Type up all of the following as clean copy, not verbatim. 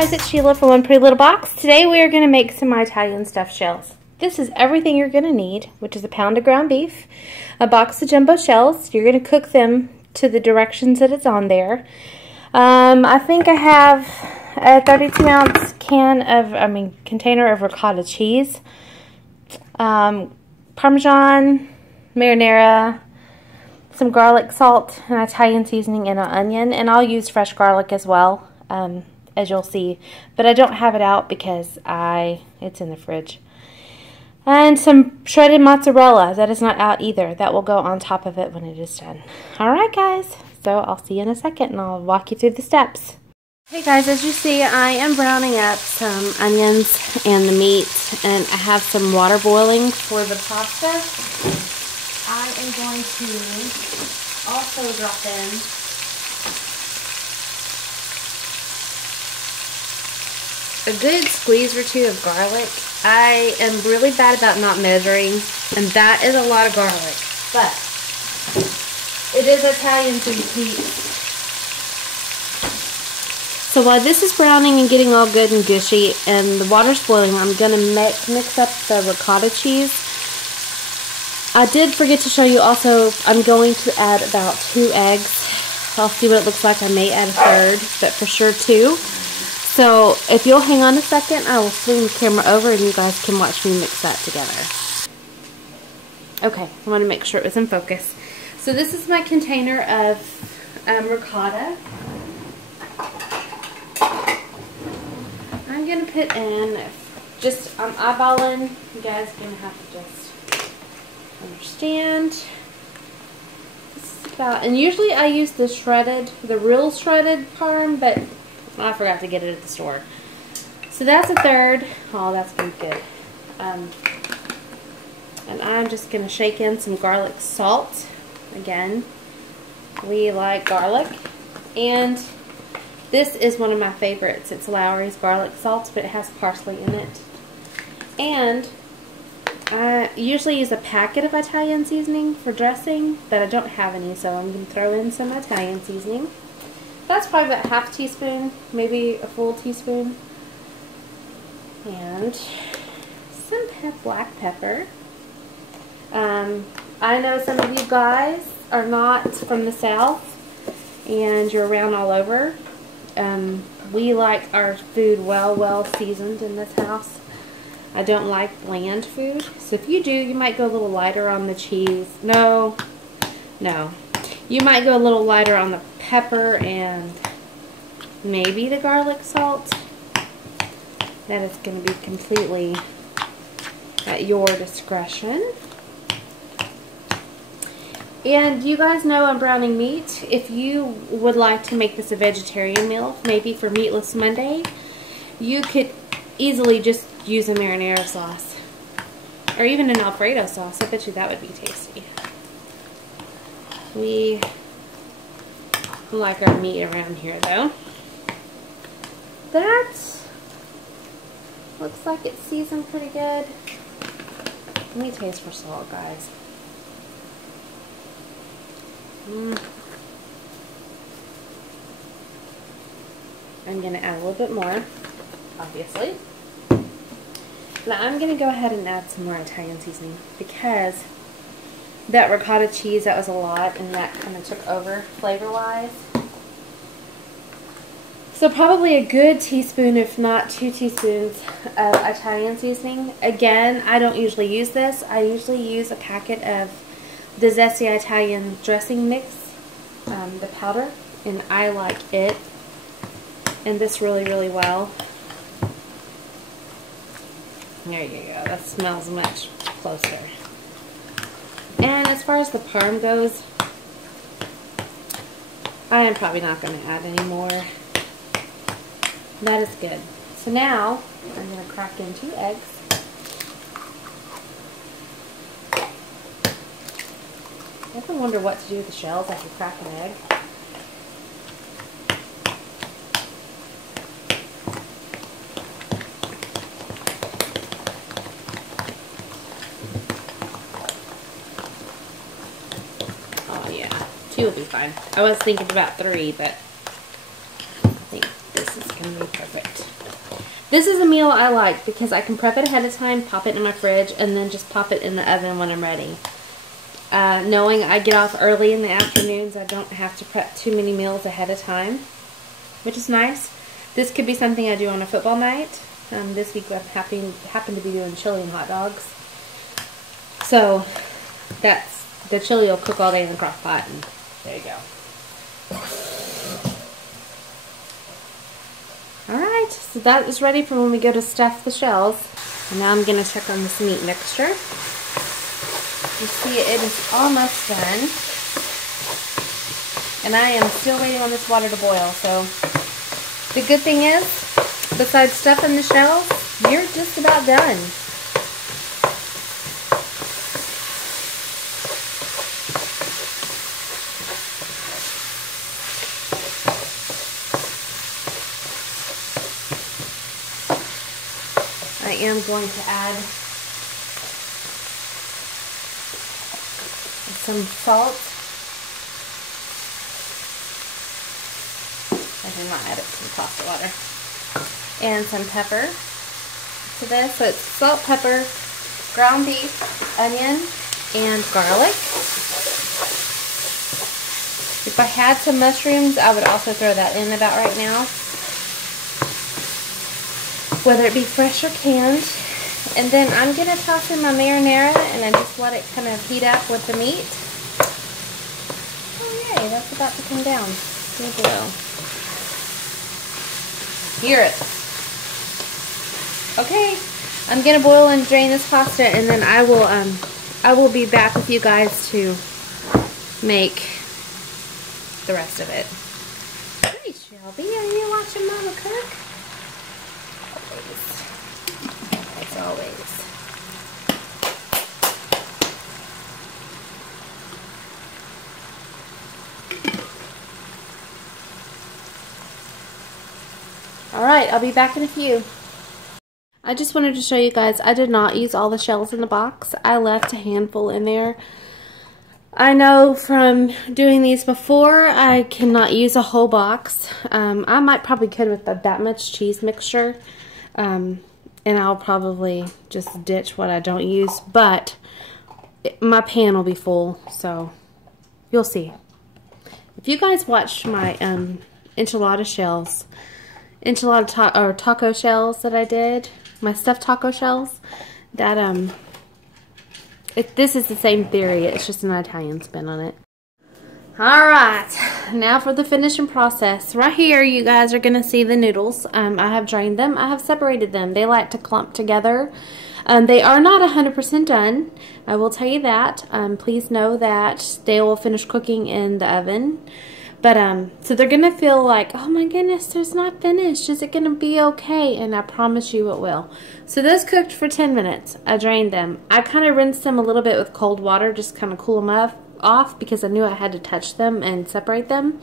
guys, it's Sheila from One Pretty Little Box. Today we are going to make some Italian stuffed shells. This is everything you're going to need, which is a pound of ground beef, a box of jumbo shells. You're going to cook them to the directions that it's on there. I think I have a 32-ounce container of ricotta cheese, Parmesan, marinara, some garlic salt, and Italian seasoning, and an onion. And I'll use fresh garlic as well, as you'll see. But I don't have it out because it's in the fridge. And some shredded mozzarella that is not out either. That will go on top of it when it is done. Alright guys, so I'll see you in a second and I'll walk you through the steps. Hey guys, as you see, I am browning up some onions and the meat, and I have some water boiling for the pasta. I am going to also drop in a good squeeze or two of garlic. I am really bad about not measuring, and that is a lot of garlic, but it is Italian food heat. So while this is browning and getting all good and gushy and the water's boiling, I'm going to mix up the ricotta cheese. I did forget to show you also, I'm going to add about 2 eggs. I'll see what it looks like. I may add a third, but for sure 2. So if you'll hang on a second, I will swing the camera over and you guys can watch me mix that together. Okay, I want to make sure it was in focus. So this is my container of ricotta. I'm going to put in, I'm eyeballing. You guys are going to have to just understand. This is about, and usually I use the real shredded parm, but I forgot to get it at the store. So that's a third. Oh, that's going to be good. And I'm just going to shake in some garlic salt. Again, we like garlic. And this is one of my favorites. It's Lowry's garlic salt, but it has parsley in it. And I usually use a packet of Italian seasoning for dressing, but I don't have any, so I'm going to throw in some Italian seasoning. That's probably about ½ teaspoon, maybe a full teaspoon. And some black pepper. I know some of you guys are not from the South and you're around all over. We like our food well seasoned in this house. I don't like bland food. So if you do, you might go a little lighter on the cheese. No. You might go a little lighter on the pepper and maybe the garlic salt. That is going to be completely at your discretion. And you guys know I'm browning meat. If you would like to make this a vegetarian meal, maybe for Meatless Monday, you could easily just use a marinara sauce. Or even an Alfredo sauce. I bet you that would be tasty. We like our meat around here though. That looks like it's seasoned pretty good. Let me taste for salt, guys. I'm going to add a little bit more, obviously. Now I'm going to go ahead and add some more Italian seasoning because that ricotta cheese, that was a lot, and that kind of took over flavor-wise. So probably a good teaspoon, if not 2 teaspoons of Italian seasoning. Again, I don't usually use this. I usually use a packet of the Zesty Italian dressing mix, the powder, and I like it and this really well. There you go. That smells much closer. And as far as the parm goes, I am probably not going to add any more. That is good. So now I'm going to crack in 2 eggs. I often wonder what to do with the shells after you crack an egg. Oh yeah, 2 will be fine. I was thinking about 3, but I think this is going to be perfect. This is a meal I like because I can prep it ahead of time, pop it in my fridge, and then just pop it in the oven when I'm ready. Knowing I get off early in the afternoons, I don't have to prep too many meals ahead of time, which is nice. This could be something I do on a football night. This week I happen to be doing chili and hot dogs. So that's, the chili will cook all day in the crock pot, and there you go. Alright, so that is ready for when we go to stuff the shells. And now I'm going to check on this meat mixture. You see it is almost done. And I am still waiting on this water to boil. So the good thing is, besides stuffing the shells, you're just about done. I am going to add some salt. I did not add it to the pasta water. And some pepper to this. So it's salt, pepper, ground beef, onion, and garlic. If I had some mushrooms, I would also throw that in about right now, whether it be fresh or canned. And then I'm going to toss in my marinara and I just let it kind of heat up with the meat. Oh yay, that's about to come down. Good blow. Hear it. Okay, I'm going to boil and drain this pasta, and then I will be back with you guys to make the rest of it. Hey Shelby, are you watching Mama cook? As always. Alright, I'll be back in a few. I just wanted to show you guys, I did not use all the shells in the box. I left a handful in there. I know from doing these before, I cannot use a whole box. I might probably could with that much cheese mixture. And I'll probably just ditch what I don't use. But my pan will be full, so you'll see. If you guys watched my enchilada shells, taco shells that I did, my stuffed taco shells, that this is the same theory, it's just an Italian spin on it. Alright, now for the finishing process. Right here you guys are going to see the noodles. I have drained them, I have separated them. They like to clump together. They are not 100% done, I will tell you that. Please know that they will finish cooking in the oven. But, so they're going to feel like, oh my goodness, it's not finished. Is it going to be okay? And I promise you it will. So those cooked for 10 minutes. I drained them. I kind of rinsed them a little bit with cold water, just kind of cool them off because I knew I had to touch them and separate them.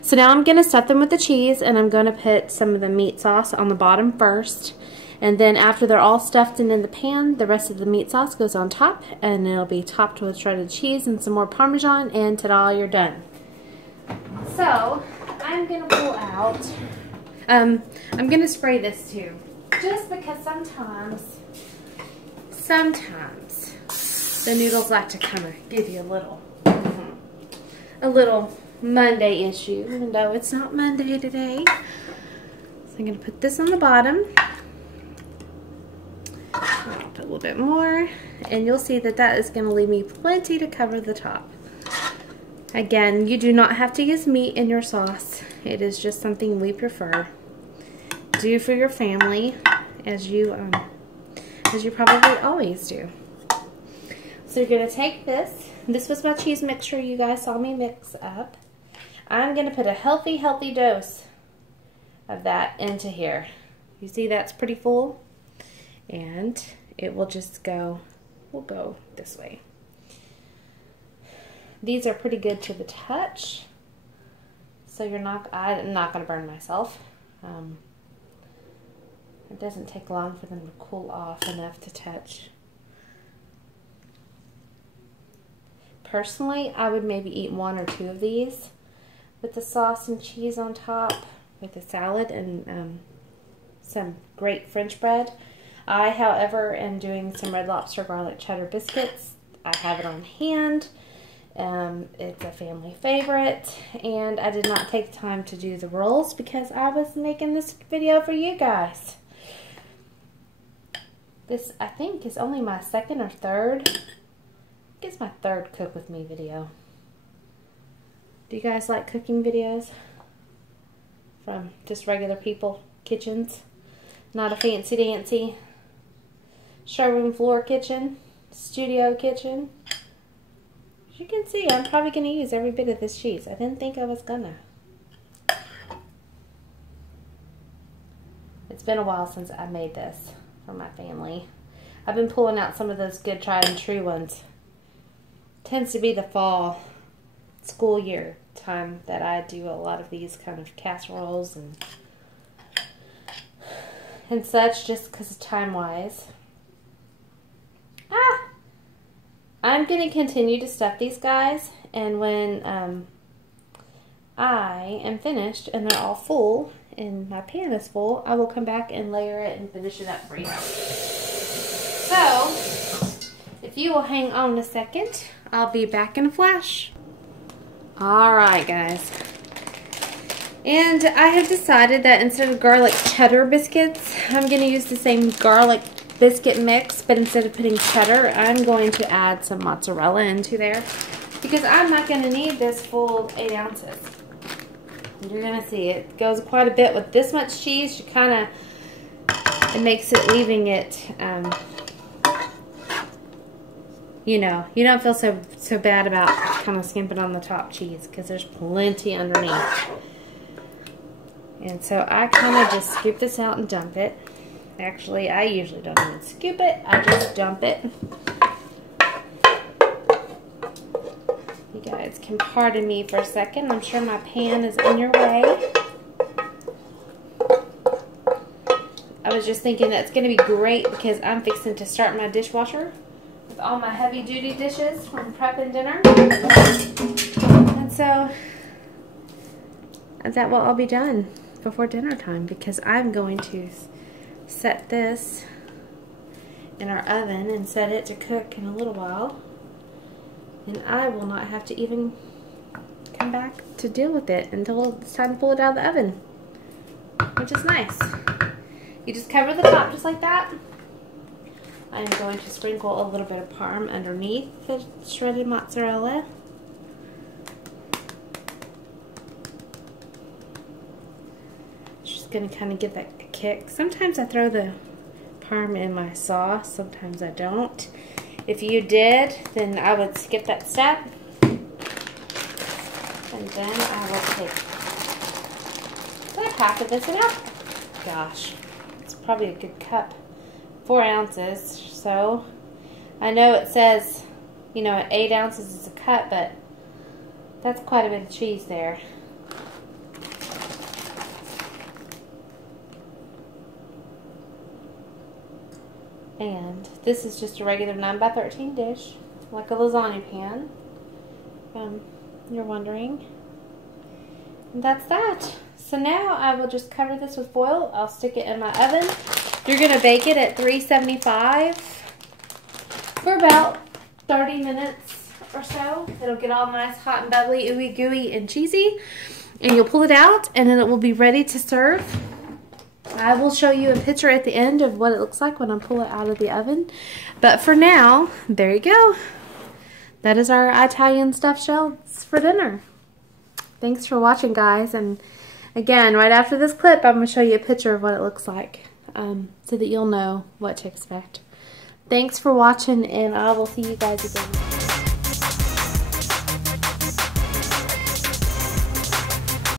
So now I'm going to stuff them with the cheese, and I'm going to put some of the meat sauce on the bottom first. And then after they're all stuffed and in the pan, the rest of the meat sauce goes on top, and it'll be topped with shredded cheese and some more Parmesan, and ta-da, you're done. So, I'm going to pull out, I'm going to spray this too, just because sometimes the noodles like to kind of give you a little Monday issue, even though it's not Monday today. So I'm going to put this on the bottom. I'll put a little bit more, and you'll see that that is going to leave me plenty to cover the top. Again, you do not have to use meat in your sauce. It is just something we prefer. Do for your family, as you probably always do. So you're going to take this. This was my cheese mixture you guys saw me mix up. I'm going to put a healthy dose of that into here. You see that's pretty full? And it will just go, we'll go this way. These are pretty good to the touch, so I'm not going to burn myself. It doesn't take long for them to cool off enough to touch. Personally, I would maybe eat 1 or 2 of these with the sauce and cheese on top, with the salad and some great French bread. I, however, am doing some Red Lobster garlic cheddar biscuits. I have it on hand. It's a family favorite, and I did not take the time to do the rolls because I was making this video for you guys. This, I think, is only my second or third. I think it's my third cook with me video. Do you guys like cooking videos from just regular people kitchens? Not a fancy dancy showroom floor kitchen, studio kitchen. As you can see, I'm probably going to use every bit of this cheese. I didn't think I was gonna. It's been a while since I made this for my family. I've been pulling out some of those good tried and true ones. Tends to be the fall school year time that I do a lot of these kind of casseroles and such, just because of time wise. I'm going to continue to stuff these guys, and when I am finished and they're all full and my pan is full, I will come back and layer it and finish it up for you. So, if you will hang on a second, I'll be back in a flash. Alright guys, and I have decided that instead of garlic cheddar biscuits, I'm going to use the same garlic biscuit mix, but instead of putting cheddar, I'm going to add some mozzarella into there because I'm not going to need this full 8 ounces. You're going to see it goes quite a bit with this much cheese. You kind of, it makes it leaving it, you know, you don't feel so bad about kind of skimping on the top cheese because there's plenty underneath. And so I kind of just scoop this out and dump it. Actually, I usually don't even scoop it. I just dump it. You guys can pardon me for a second. I'm sure my pan is in your way. I was just thinking that's going to be great because I'm fixing to start my dishwasher with all my heavy-duty dishes from prepping dinner. And so that will all be done before dinner time because I'm going to set this in our oven and set it to cook in a little while, and I will not have to even come back to deal with it until it's time to pull it out of the oven, which is nice. You just cover the top just like that. I'm going to sprinkle a little bit of parm underneath the shredded mozzarella. Just going to kind of give that kick. Sometimes I throw the parm in my sauce, sometimes I don't. If you did, then I would skip that step. And then I will take half of this out. Gosh, it's probably a good cup. 4 ounces, so I know it says, you know, 8 ounces is a cup, but that's quite a bit of cheese there. And this is just a regular 9x13 dish, like a lasagna pan, you're wondering. And that's that. So now I will just cover this with foil. I'll stick it in my oven. You're going to bake it at 375 for about 30 minutes or so. It'll get all nice, hot and bubbly, ooey gooey and cheesy. And you'll pull it out and then it will be ready to serve. I will show you a picture at the end of what it looks like when I pull it out of the oven. But for now, there you go. That is our Italian stuffed shells for dinner. Thanks for watching, guys. And again, right after this clip, I'm going to show you a picture of what it looks like so that you'll know what to expect. Thanks for watching, and I will see you guys again.